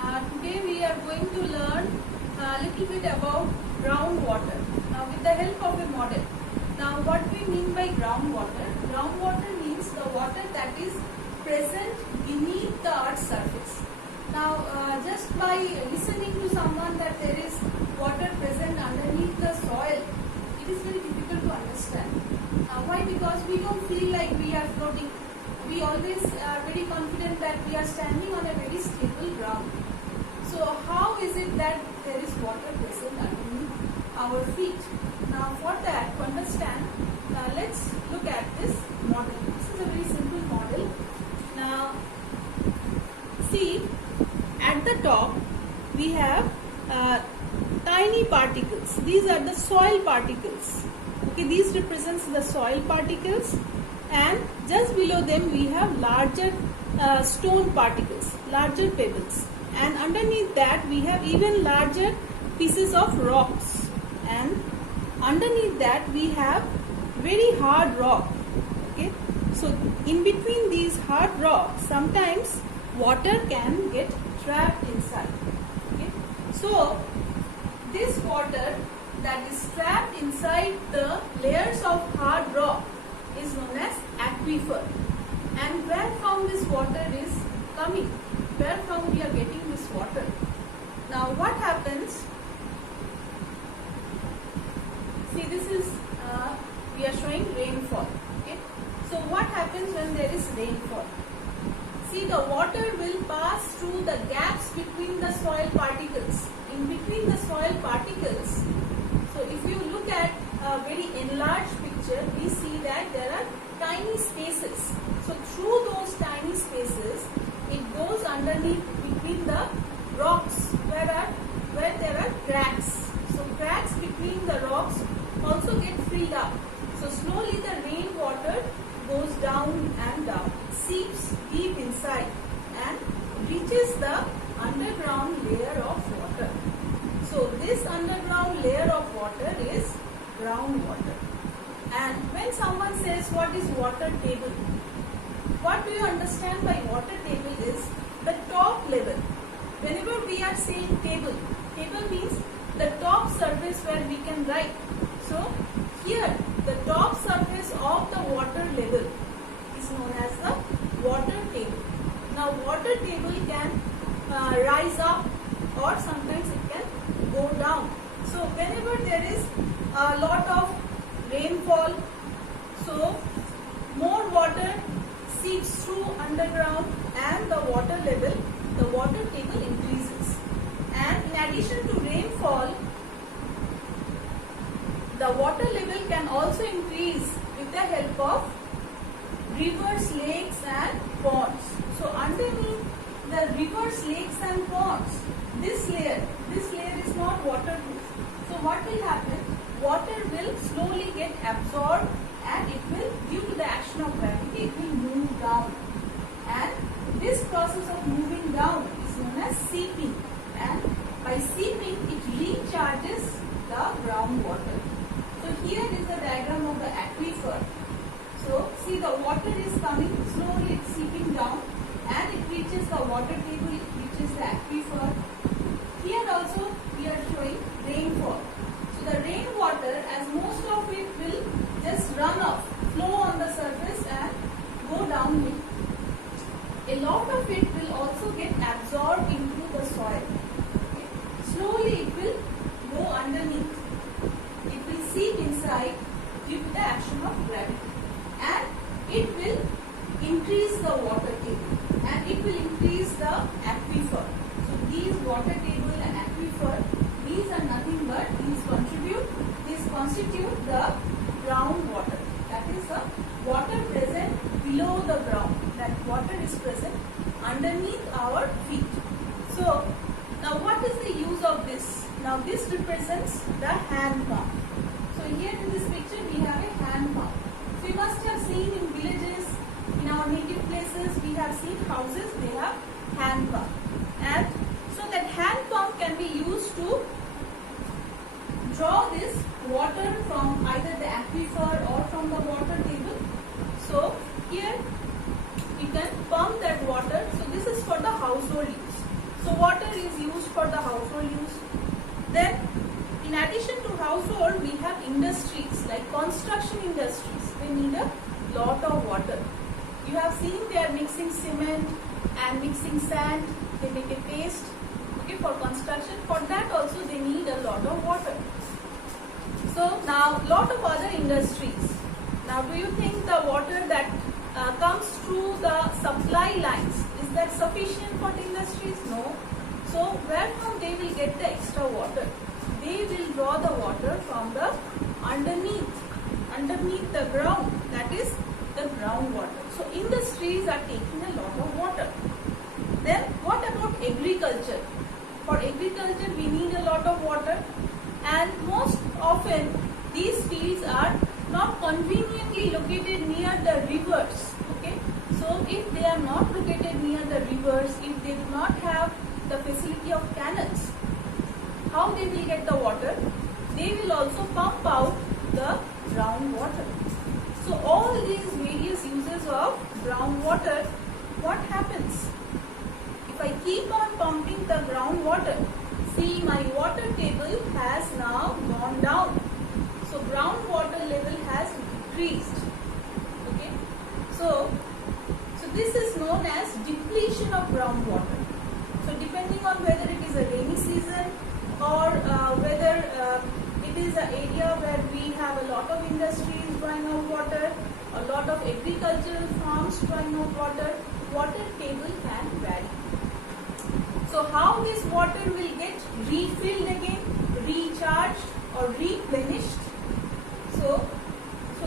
Today we are going to learn a little bit about groundwater. Now with the help of a model. Now what we mean by groundwater? Groundwater means the water that is present beneath the earth's surface. Now just by listening to someone that there is water present underneath the soil, it is very difficult to understand. Why? Because we don't feel like we are floating. We always are very confident that we are standing on a very stable ground. So how is it that there is water present underneath our feet? Now for that, to understand, let's look at this model. This is a very simple model. Now see, at the top we have tiny particles. These are the soil particles. Okay, these represents the soil particles, and just below them we have larger stone particles, larger pebbles, and underneath that we have even larger pieces of rocks, and underneath that we have very hard rock. Okay, so in between these hard rocks sometimes water can get trapped inside. Okay, so this water that is trapped inside the layers of hard rock is known as aquifer. And where from this water is coming? Where from we are getting this water? Now what happens? See, this is we are showing rainfall. Okay, so what happens when there is rainfall? See, the water will pass through the gaps between the soil particles. In between the soil particles, so if you look at a very enlarged picture, we see that there are tiny spaces. So through those tiny spaces, it goes underneath between the rocks where there are cracks. So cracks between the rocks also get filled up. So slowly the rainwater goes down and down, seeps deep inside and reaches the underground layer of water. So this underground layer of water is groundwater. And when someone says what is water table, what do you understand by water table is the top level. Whenever we are saying table, table means the top surface where we can write. So here the top surface of the water level is known as the water table. Now water table can rise up or sometimes it can go down. So whenever there is a lot of rainfall, so more water seeps through underground and the water level, the water table increases. And in addition to rainfall, the water level can also increase with the help of rivers, lakes and ponds. So underneath the rivers, lakes and ponds, this layer is not waterproof. So what will happen? Water will slowly get absorbed and it will, due to the action of gravity, it will move down. And this process of moving down is known as seeping. And by seeping, it recharges the groundwater. So here is the diagram of the aquifer. So see, the water is coming, slowly it's seeping down and it reaches the water table, it reaches the aquifer. Here also we are showing rainfall. So the rainwater, as most of it will just run off, flow on the surface and go downhill. A lot of it will also get absorbed into the soil. Okay. Slowly it will go underneath. It will seep inside due to the action of gravity. And it will increase the water table and it will increase the aquifer. So these water table and aquifer, these are nothing but these constitute the groundwater. That is the water present below the ground. That water is present underneath our feet. So now what is the use of this? Now this represents the hand pump. So here in this picture we have a hand pump. So you must have seen in villages, in our native places, we have seen houses, they have hand pump. And so that hand pump can be used to draw this water from either the aquifer or from the water table. So here you can pump that water. So this is for the household use. So water is used for the household use. Then in addition to household, we have industries like construction industries. They need a lot of water. You have seen they are mixing cement and mixing sand. They make a paste, okay, for construction. For that also they need a lot of water. So now lot of other industries. Now do you think the water that comes through the supply lines, is that sufficient for the industries? No. So where from they will get the extra water? They will draw the water from the underneath the ground, that is the groundwater. So industries are taking a lot of water. Then what about agriculture? For agriculture we need a lot of water, and most often these fields are not conveniently located near the rivers. Okay, so if they are not located near the rivers, if they do not have the facility of canals, how they will get the water? They will also pump out the groundwater. So all these various uses of groundwater, what happens? If I keep on pumping the groundwater, see my water table has now gone down. So groundwater level has decreased. Okay. So this is known as depletion of groundwater. So depending on whether it is a rainy season or whether it is an area where we have a lot of industries drawing out water, a lot of agricultural farms drawing out water, water table can vary. So how this water will get refilled again, recharged or replenished? So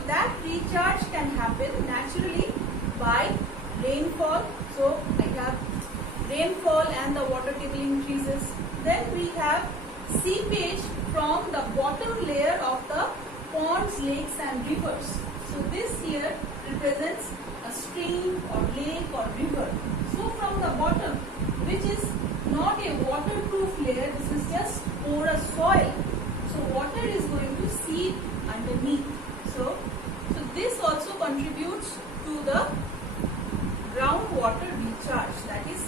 that recharge can happen naturally by rainfall. So I have rainfall and the water table increases. Then we have seepage from the bottom layer of the ponds, lakes and rivers. So this here represents a stream or lake or river. So from the bottom, which is not a waterproof layer, this is just porous soil. So water is going to seep underneath. So this also contributes to the groundwater recharge, that is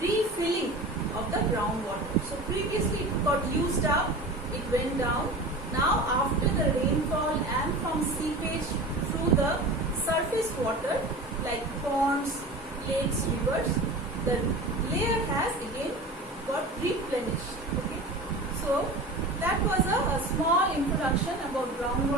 refilling of the groundwater. So previously it got used up, it went down. Now after the rainfall and from seepage through the surface water like ponds, lakes, rivers, the layer has again got replenished. Okay. So that was a small introduction about groundwater.